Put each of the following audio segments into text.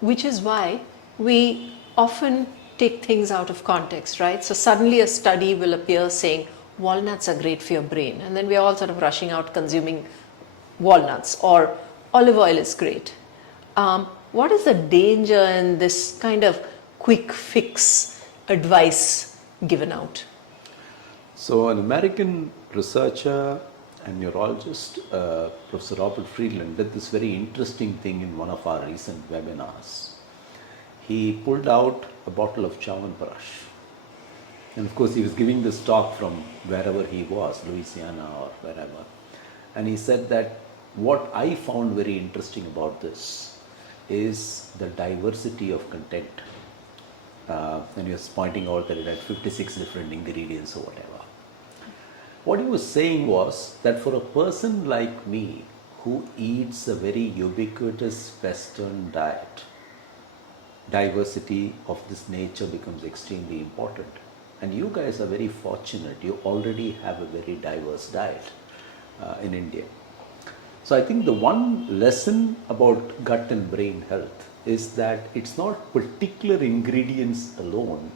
which is why we often take things out of context, right? So suddenly a study will appear saying walnuts are great for your brain, and then we're all sort of rushing out consuming walnuts, or olive oil is great. What is the danger in this kind of quick fix advice given out? So an American researcher and neurologist, Professor Robert Friedland, did this very interesting thing in one of our recent webinars. He pulled out a bottle of chawanprash. And of course he was giving this talk from wherever he was, Louisiana or wherever. And he said that what I found very interesting about this is the diversity of content. And he was pointing out that it had 56 different ingredients or whatever. What he was saying was that for a person like me who eats a very ubiquitous Western diet, diversity of this nature becomes extremely important. And you guys are very fortunate. You already have a very diverse diet in India. So I think the one lesson about gut and brain health is that it's not particular ingredients alone.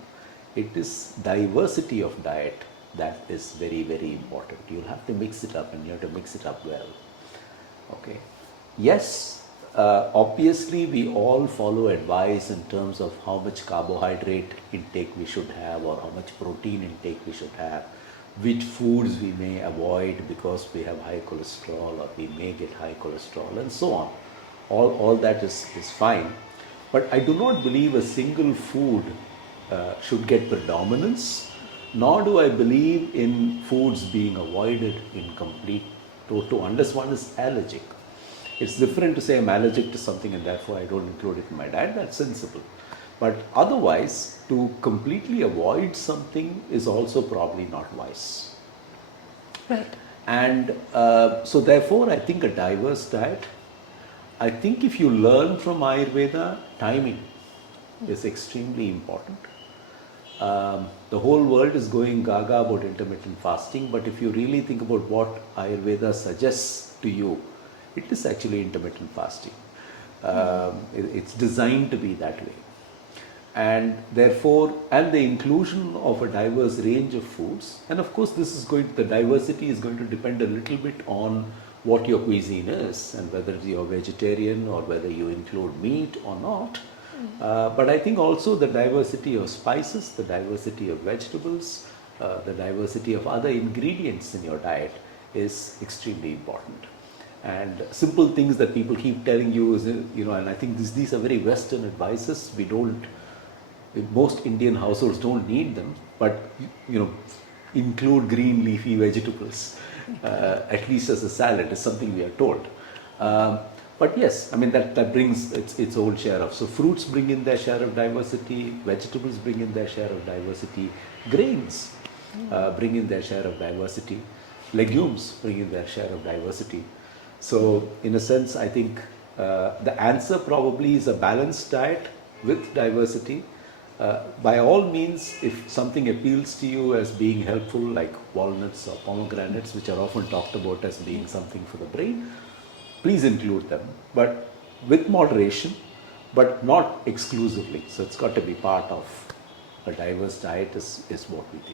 It is diversity of diet that is very, very important. You'll have to mix it up, and you have to mix it up well. Okay. Yes, obviously we all follow advice in terms of how much carbohydrate intake we should have, or how much protein intake we should have, which foods we may avoid because we have high cholesterol or we may get high cholesterol, and so on. All that is fine. But I do not believe a single food should get predominance, nor do I believe in foods being avoided in complete toto unless one is allergic. It's different to say I'm allergic to something and therefore I don't include it in my diet. That's sensible. But otherwise, to completely avoid something is also probably not wise. Right. And so therefore, I think a diverse diet, I think if you learn from Ayurveda, timing is extremely important. The whole world is going gaga about intermittent fasting, but if you really think about what Ayurveda suggests to you, it is actually intermittent fasting. It's designed to be that way. And therefore, and the inclusion of a diverse range of foods, and of course the diversity is going to depend a little bit on what your cuisine is and whether you're vegetarian or whether you include meat or not. But I think also the diversity of spices, the diversity of vegetables, the diversity of other ingredients in your diet is extremely important. And simple things that people keep telling you is, and I think these are very Western advices. Most Indian households don't need them, but include green leafy vegetables, at least as a salad, is something we are told. But yes, I mean that brings its own share of. So fruits bring in their share of diversity, vegetables bring in their share of diversity, grains bring in their share of diversity, legumes bring in their share of diversity. So in a sense, I think the answer probably is a balanced diet with diversity. By all means, if something appeals to you as being helpful, like walnuts or pomegranates, which are often talked about as being something for the brain, please include them, but with moderation, but not exclusively. So it's got to be part of a diverse diet is what we think.